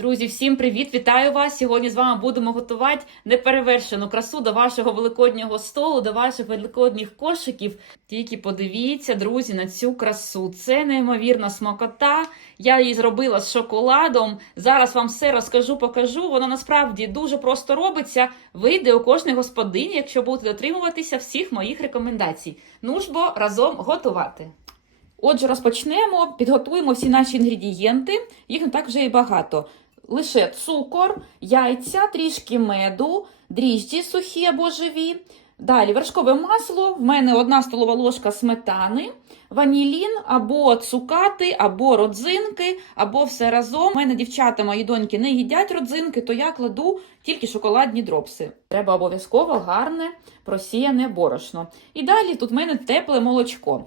Друзі, всім привіт! Вітаю вас! Сьогодні з вами будемо готувати неперевершену красу до вашого великоднього столу, до ваших великодніх кошиків. Тільки подивіться, друзі, на цю красу. Це неймовірна смакота. Я її зробила з шоколадом. Зараз вам все розкажу, покажу. Воно насправді дуже просто робиться. Вийде у кожній господині, якщо будете дотримуватися всіх моїх рекомендацій. Ну ж бо разом готувати. Отже, розпочнемо, підготуємо всі наші інгредієнти. Їх не так вже і багато. Лише цукор, яйця, трішки меду, дріжджі сухі або живі. Далі вершкове масло, в мене одна столова ложка сметани, ванілін або цукати, або родзинки, або все разом. У мене дівчата, мої доньки, не їдять родзинки, то я кладу тільки шоколадні дропси. Треба обов'язково гарне просіяне борошно. І далі тут в мене тепле молочко.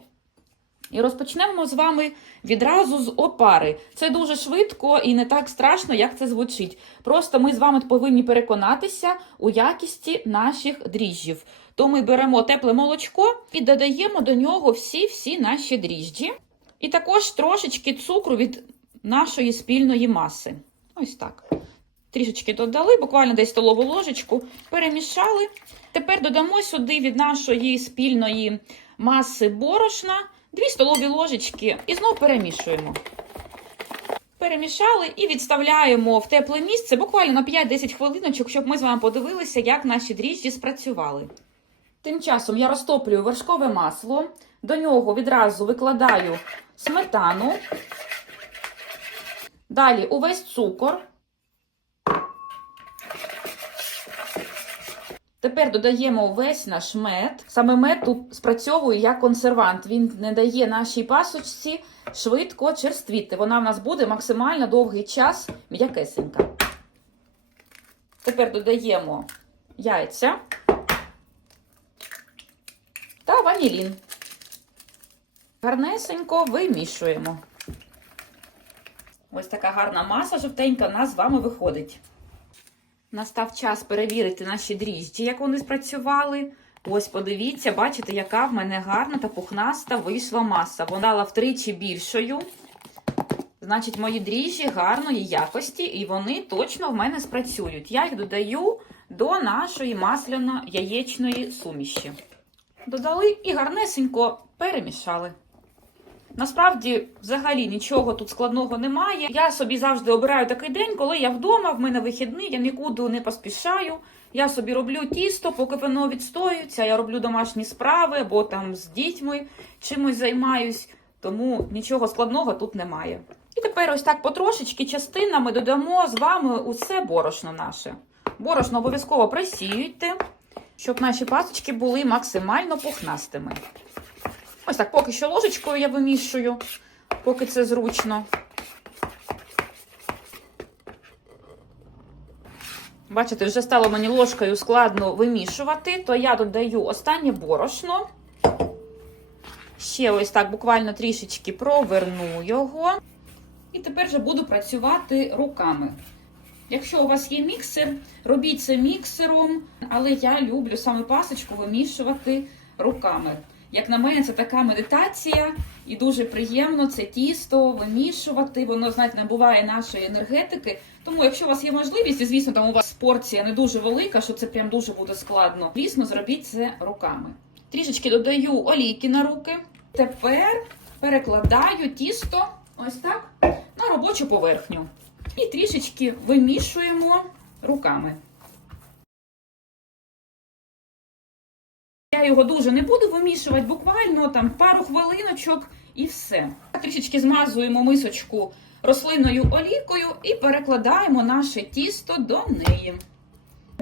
І розпочнемо з вами відразу з опари. Це дуже швидко і не так страшно, як це звучить. Просто ми з вами повинні переконатися у якісті наших дріжджів. То ми беремо тепле молочко і додаємо до нього всі-всі наші дріжджі. І також трошечки цукру від нашої спільної маси. Ось так. Трішечки додали, буквально десь столову ложечку, перемішали. Тепер додамо сюди від нашої спільної маси борошна. 2 столові ложечки і знову перемішуємо. Перемішали і відставляємо в тепле місце буквально на 5-10 хвилиночок, щоб ми з вами подивилися, як наші дріжджі спрацювали. Тим часом я розтоплюю вершкове масло, до нього відразу викладаю сметану, далі увесь цукор. Тепер додаємо весь наш мед. Саме мед тут спрацьовує як консервант. Він не дає нашій пасочці швидко черствіти. Вона в нас буде максимально довгий час м'якесенька. Тепер додаємо яйця та ванілін. Гарнесенько вимішуємо. Ось така гарна маса жовтенька в нас з вами виходить. Настав час перевірити наші дріжджі, як вони спрацювали. Ось, подивіться, бачите, яка в мене гарна та пухнаста вийшла маса. Вона дала втричі більшою. Значить, мої дріжджі гарної якості, і вони точно в мене спрацюють. Я їх додаю до нашої масляно-яєчної суміші. Додали і гарнесенько перемішали. Насправді, взагалі нічого тут складного немає. Я собі завжди обираю такий день, коли я вдома, в мене вихідний, я нікуди не поспішаю. Я собі роблю тісто, поки воно відстоюється. Я роблю домашні справи або там з дітьми чимось займаюсь, тому нічого складного тут немає. І тепер ось так потрошечки частинами додамо з вами усе борошно наше. Борошно обов'язково просіюйте, щоб наші пасочки були максимально пухнастими. Ось так, поки що ложечкою я вимішую, поки це зручно. Бачите, вже стало мені ложкою складно вимішувати, то я додаю останнє борошно. Ще ось так буквально трішечки проверну його. І тепер вже буду працювати руками. Якщо у вас є міксер, робіть це міксером, але я люблю саме пасочку вимішувати руками. Як на мене, це така медитація, і дуже приємно це тісто вимішувати. Воно, знаєте, набуває нашої енергетики. Тому, якщо у вас є можливість, і звісно, там у вас порція не дуже велика, що це прям дуже буде складно. Звісно, зробіть це руками. Трішечки додаю олійки на руки. Тепер перекладаю тісто ось так на робочу поверхню. І трішечки вимішуємо руками. Я його дуже не буду вимішувати, буквально там пару хвилиночок і все. Трішечки змазуємо мисочку рослинною олійкою і перекладаємо наше тісто до неї.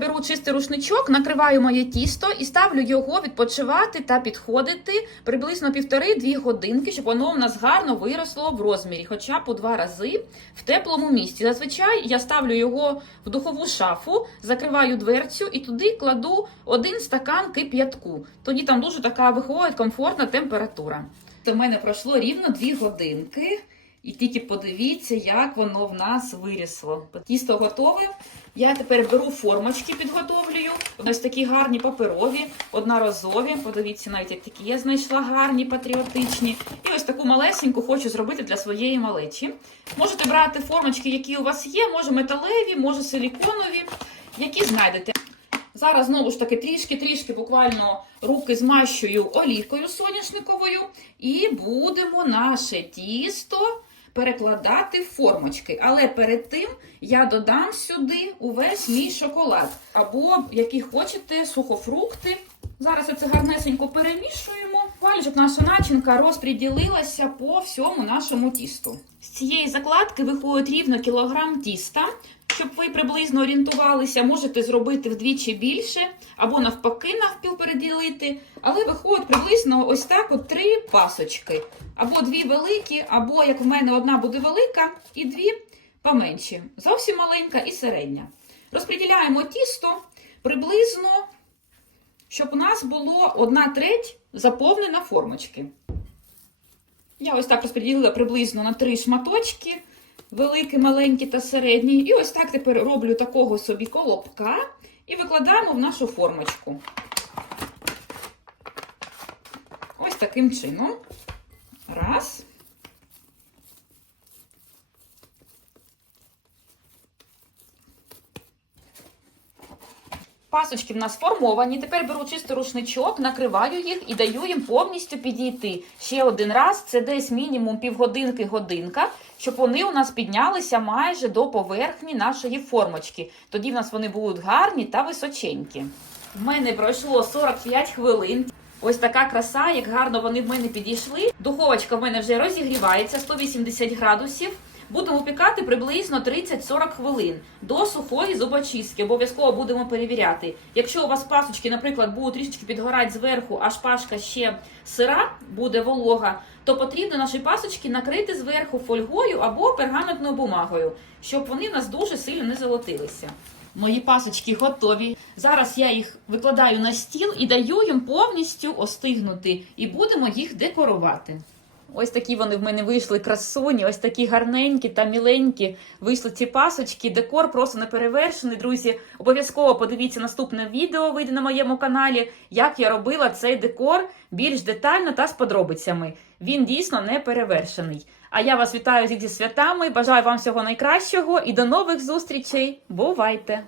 Беру чистий рушничок, накриваю моє тісто і ставлю його відпочивати та підходити приблизно півтори-дві годинки, щоб воно в нас гарно виросло в розмірі, хоча по два рази в теплому місці. Зазвичай я ставлю його в духову шафу, закриваю дверцю і туди кладу один стакан кип'ятку. Тоді там дуже така виходить комфортна температура. У мене пройшло рівно дві годинки. І тільки подивіться, як воно в нас вирісло. Тісто готове. Я тепер беру формочки, підготовлюю. Ось такі гарні паперові, одноразові. Подивіться, навіть як такі я знайшла гарні, патріотичні. І ось таку малесеньку хочу зробити для своєї малечі. Можете брати формочки, які у вас є, може металеві, може силіконові, які знайдете. Зараз знову ж таки трішки-трішки буквально руки змащую олійкою соняшниковою і будемо наше тісто перекладати в формочки. Але перед тим я додам сюди увесь мій шоколад або які хочете сухофрукти. Зараз оце гарнесенько перемішуємо. Щоб наша начинка розподілилася по всьому нашому тісту. З цієї закладки виходить рівно кілограм тіста. Щоб ви приблизно орієнтувалися, можете зробити вдвічі більше, або навпаки навпіл переділити. Але виходить приблизно ось так: от три пасочки. Або дві великі, або як в мене одна буде велика, і дві поменші. Зовсім маленька і середня. Розподіляємо тісто приблизно, щоб у нас було одна треть заповнена формочки. Я ось так розподілила приблизно на три шматочки великі, маленькі та середні. І ось так тепер роблю такого собі колобка і викладаємо в нашу формочку. Ось таким чином. Раз. Пасочки в нас формовані. Тепер беру чистий рушничок, накриваю їх і даю їм повністю підійти. Ще один раз, це десь мінімум півгодинки-годинка, щоб вони у нас піднялися майже до поверхні нашої формочки. Тоді в нас вони будуть гарні та височенькі. В мене пройшло 45 хвилин. Ось така краса, як гарно вони в мене підійшли. Духовочка в мене вже розігрівається 180 градусів. Будемо випікати приблизно 30-40 хвилин до сухої зубочистки. Обов'язково будемо перевіряти. Якщо у вас пасочки, наприклад, будуть трішечки підгорати зверху, а шпажка ще сира, буде волога, то потрібно наші пасочки накрити зверху фольгою або пергаментною бумагою, щоб вони нас дуже сильно не золотилися. Мої пасочки готові. Зараз я їх викладаю на стіл і даю їм повністю остигнути, і будемо їх декорувати. Ось такі вони в мене вийшли красуні, ось такі гарненькі та міленькі вийшли ці пасочки. Декор просто неперевершений, друзі. Обов'язково подивіться наступне відео, вийде на моєму каналі, як я робила цей декор більш детально та з подробицями. Він дійсно не перевершений. А я вас вітаю зі святами, бажаю вам всього найкращого і до нових зустрічей. Бувайте!